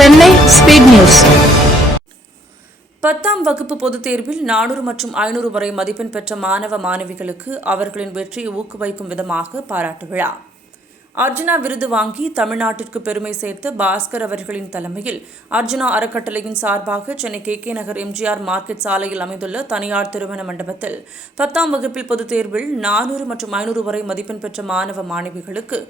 Chennai speed news. 10ஆம் வகுப்பு பொதுத் தேர்வில் 400 மற்றும் 500 வரை மதிப்பெண் பெற்ற மாணவ மாணவிகளுக்கு அவர்களின் வெற்றியை ஊக்குவிக்கும் விதமாக பாராட்டு விழா. அர்ஜுனா விருது வாங்கி தமிழ்நாட்டிற்கு பெருமை சேர்த்த பாஸ்கர் அவர்களின் தலைமையில் அர்ஜுனா அறக்கட்டளையின் சார்பாக சென்னை கே நகர் எம்ஜிஆர் மார்க்கெட் சாலையில் அமைந்துள்ள தனியார் திருமண மண்டபத்தில் 10ஆம் வகுப்பில் பொதுத் தேர்வில் 400 மற்றும் 500 வரை மதிப்பெண் பெற்ற மாணவ மாணவிகளுக்கு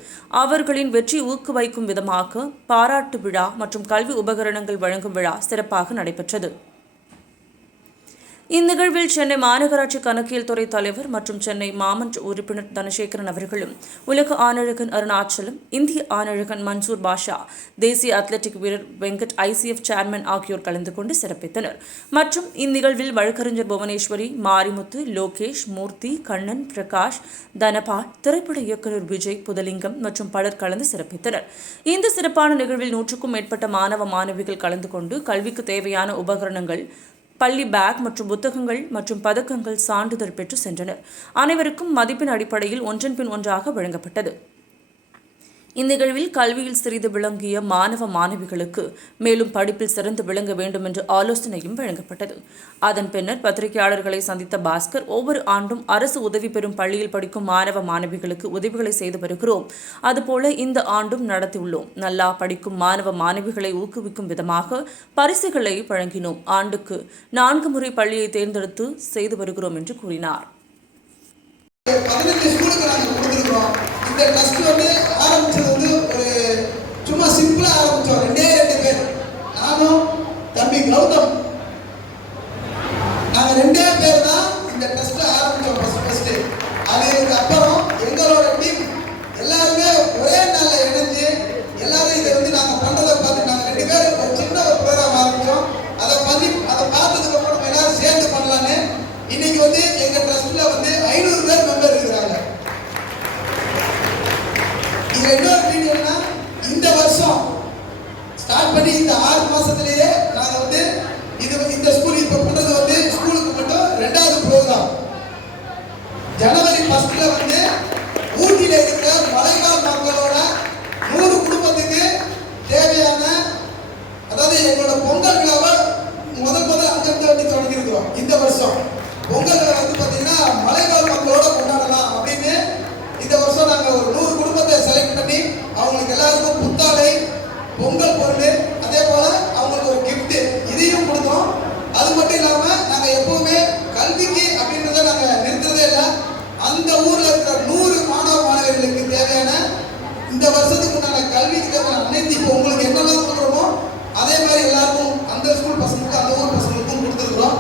அவர்களின் வெற்றி ஊக்குவிக்கும் விதமாக பாராட்டு விழா மற்றும் கல்வி உபகரணங்கள் வழங்கும் விழா சிறப்பாக நடைபெற்றது. இந்நிகழ்வில் சென்னை மாநகராட்சி கணக்கியல் துறை தலைவர் மற்றும் சென்னை மாமன்ற உறுப்பினர் தனசேகரன் அவர்களும், உலக ஆணழகன் அருணாச்சலம், இந்திய ஆணழகன் மன்சூர் பாஷா, தேசிய அத்லெட்டிக் வீரர் வெங்கட், ICF சேர்மன் ஆகியோர் கலந்து கொண்டு சிறப்பித்தனர். மற்றும் இந்நிகழ்வில் வழக்கறிஞர் புவனேஸ்வரி, மாரிமுத்து, லோகேஷ், மூர்த்தி, கண்ணன், பிரகாஷ், தனபால், திரைப்பட இயக்குநர் விஜய், புதலிங்கம் மற்றும் பலர் கலந்து சிறப்பித்தனர். இந்த சிறப்பான நிகழ்வில் 100க்கும் மேற்பட்ட மாணவ மாணவிகள் கலந்து கொண்டு கல்விக்கு தேவையான உபகரணங்கள், பள்ளி பேக் மற்றும் புத்தகங்கள் மற்றும் பதக்கங்கள், சான்றிதழ் பெற்று சென்றனர். அனைவருக்கும் மதிப்பின் அடிப்படையில் ஒன்றன் பின் ஒன்றாக வழங்கப்பட்டது. இந்நிகழ்வில் கல்வியில் சிறிது விளங்கிய மாணவ மாணவிகளுக்கு மேலும் படிப்பில் சிறந்து விளங்க வேண்டும் என்ற ஆலோசனையும் வழங்கப்பட்டது. அதன் பின்னர் பத்திரிகையாளர்களை சந்தித்த பாஸ்கர், ஒவ்வொரு ஆண்டும் அரசு உதவி பெறும் பள்ளியில் படிக்கும் மாணவ மாணவிகளுக்கு உதவிகளை செய்து வருகிறோம். அதுபோல இந்த ஆண்டும் நடத்தியுள்ளோம். நல்லா படிக்கும் மாணவ மாணவிகளை ஊக்குவிக்கும் விதமாக பரிசுகளை வழங்கினோம். ஆண்டுக்கு 4 முறை பள்ளியை தேர்ந்தெடுத்து செய்து வருகிறோம் என்று கூறினார். இந்த ட்ரஸ்ட் வந்து ஆரம்பிச்சது வந்து ஒரு சும்மா சிம்பிளா ஆரம்பிச்சோம். 2 பேர், நானும் தம்பி கௌதம், நாங்க 2 பேர் தான் இந்த ட்ரஸ்ட் ஆரம்பிச்சோம் ஃபர்ஸ்ட். அதுக்கு அப்புறம் எங்களோட டீம் எல்லாருமே ஒரே நாள்ல இணைஞ்சு எல்லாரும் இதை வந்து நாங்க பண்றதை பார்த்து நாங்க 2 பேரும் ஒரு சின்ன ஒரு ப்ரோக்ராம் ஆரம்பிச்சோம். அதை பார்த்ததுக்கு அப்புறம் நம்ம எல்லாரும் சேர்ந்து பண்ணலான்னு இன்னைக்கு வந்து எங்க ட்ரஸ்ட்ல வந்து 500 பேர் மெம்பர் இருக்கிறாங்க. இதுல இன்னொரு வீடியோனா, இந்த வருஷம் ஸ்டார்ட் பண்ணி இந்த 6 மாசத்திலேயே நாங்க வந்து இந்த ஸ்கூல் இப்ப பண்றது வந்து ஸ்கூலுக்கு மட்டும் 2வது ப்ரோக்ராம். ஜனவரி 1 வந்து ஊட்டியில இருக்கிற மலைவாழ் மக்களோட 100 குடும்பத்துக்கு தேவையான, அதாவது எங்களோட பொங்கல் விழாவை முதல் அங்கிருந்து வந்து தொடங்கி இருக்கிறோம். இந்த வருஷம் பொங்கல் வந்து பாத்தீங்கன்னா மலைவாழ் மக்களோட கொண்டாடலாம் அப்படின்னு இந்த வருஷம் நாங்க ஒரு 100 குடும்பத்தை செலக்ட் பண்ணி அவங்களுக்கு எல்லாருக்கும் புத்தாடை, பொங்கல் பொருள், அதே போல அவங்களுக்கு ஒரு கிஃப்ட் இதையும் கொடுத்தோம். அது மட்டும் இல்லாம நாங்க எப்பவுமே கல்விக்கு அப்படின்றத நாங்க நிறுத்துறதே இல்லை. அந்த ஊர்ல இருக்கிற 100 மாணவ மாணவர்களுக்கு தேவையான இந்த வருஷத்துக்கு நாங்க கல்விக்கு தேவையான அனைத்து, இப்போ உங்களுக்கு என்னெல்லாம் கொடுக்குறோமோ அதே மாதிரி எல்லாருக்கும் அந்த ஸ்கூல் பசங்களுக்கும் அந்த ஊர் பசங்களுக்கும் கொடுத்துருக்குறோம்.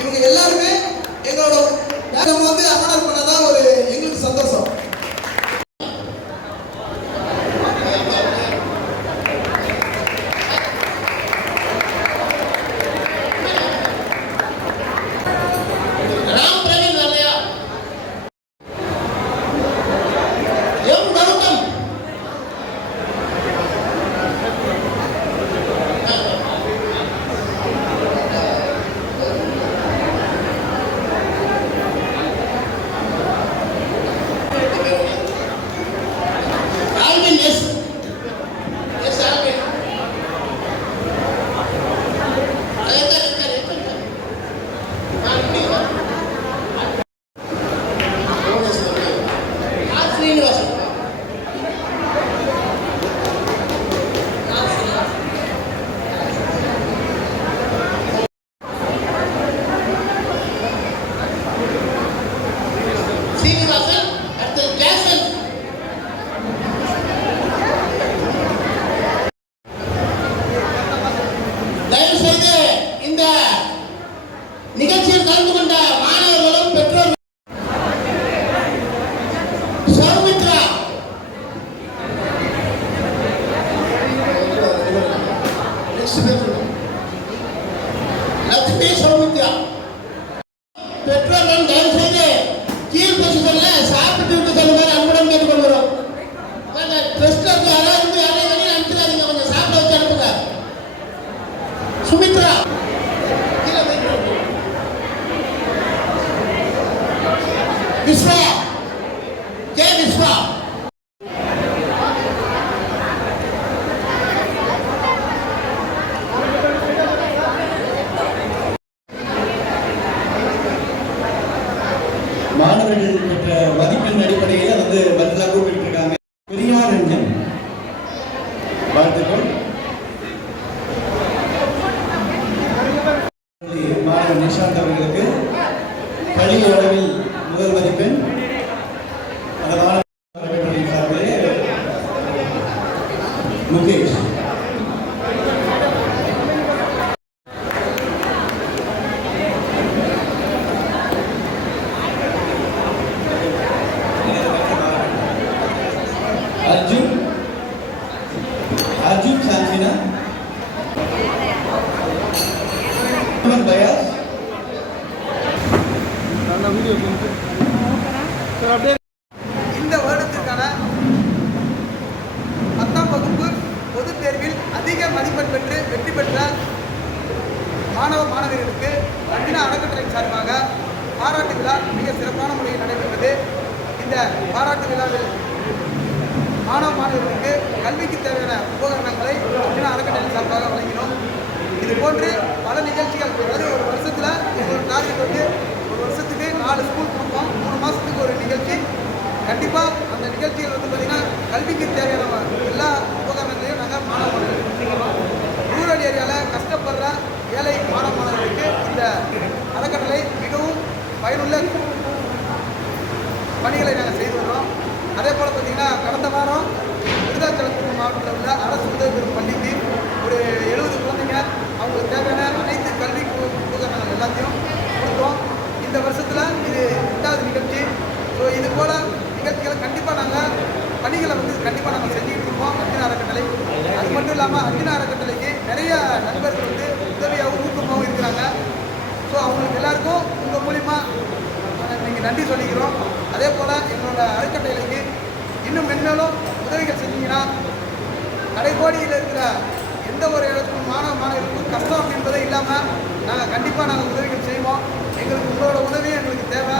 இவங்க எல்லாருமே எங்களோட வந்து ஆனர் பண்ணதான் ஒரு எங்களுக்கு சந்தோஷம். அந்த மாணவர்களின் சார்பிலே முகேஷ். அர்ஜுன் சான்சினா, பயாஸ், இந்த வருடத்திற்கான 10ஆம் வகுப்பு பொதுத் தேர்வில் அதிக மதிப்பெண் பெற்று வெற்றி பெற்ற மாணவர்களுக்கு ரத்தினா அறக்கட்டளையின் சார்பாக பாராட்டு விழா மிக சிறப்பான முறையில் நடைபெற்றது. இந்த பாராட்டு விழாவில் மாணவர்களுக்கு கல்விக்கு தேவையான உபகரணங்களை ரத்தினா அறக்கட்டளையின் சார்பாக வழங்கினோம். இது போன்று பல நிகழ்ச்சிகள், அதாவது ஒரு வருஷத்தில் எங்களோட டார்கெட் வந்து ஒரு வருஷத்துக்கு 4 ஸ்கூல் கொடுப்போம், 3 மாதத்துக்கு ஒரு நிகழ்ச்சி. கண்டிப்பாக அந்த நிகழ்ச்சிகள் வந்து பார்த்திங்கன்னா கல்விக்கு தேவையான எல்லா உபகரணங்களையும் நாங்கள் மாணவர்களுக்கு ரூரல் ஏரியாவில் கஷ்டப்படுற ஏழை மாணவர்களுக்கு இந்த அறக்கட்டளை மிகவும் பயனுள்ள பணிகளை நாங்கள் செய்து வருகிறோம். அதே போல் பார்த்திங்கன்னா கடந்த வாரம் விருதாச்சலம் மாவட்டத்தில் உள்ள அரசு உதவி பெறும் பள்ளிக்கு ஒரு 70 குழந்தைங்க அவங்களுக்கு தேவையான அனைத்து கல்வி உபகரணங்கள் எல்லாத்தையும் கொடுத்தோம். இந்த வருஷத்தில் இது 2வது நிகழ்ச்சி. ஸோ இது போல் நிகழ்ச்சிகளை கண்டிப்பாக நாங்கள் பணிகளை வந்து கண்டிப்பாக நாங்கள் செஞ்சுக்கிட்டு இருக்கோம் அர்ஜுனா அறக்கட்டளை. அது மட்டும் இல்லாமல் அர்ஜுனா அறக்கட்டளைக்கு நிறைய நண்பர்கள் வந்து உதவியாகவும் ஊக்கமாகவும் இருக்கிறாங்க. ஸோ அவங்களுக்கு எல்லாருக்கும் உங்கள் மூலிமா நீங்கள் நன்றி சொல்லிக்கிறோம். அதே போல் எங்களோட அறக்கட்டளைக்கு இன்னும் மென்மேலும் உதவிகள் செஞ்சீங்கன்னா கடைக்கோடியில் இருக்கிற எந்த ஒரு இடத்துக்கும் மாணவர்களுக்கும் கஷ்டம் அப்படின்றதே இல்லாமல் நாங்கள் கண்டிப்பாக உதவிகள் செய்வோம். எங்களுக்கு உங்களோட உதவி எங்களுக்கு தேவை.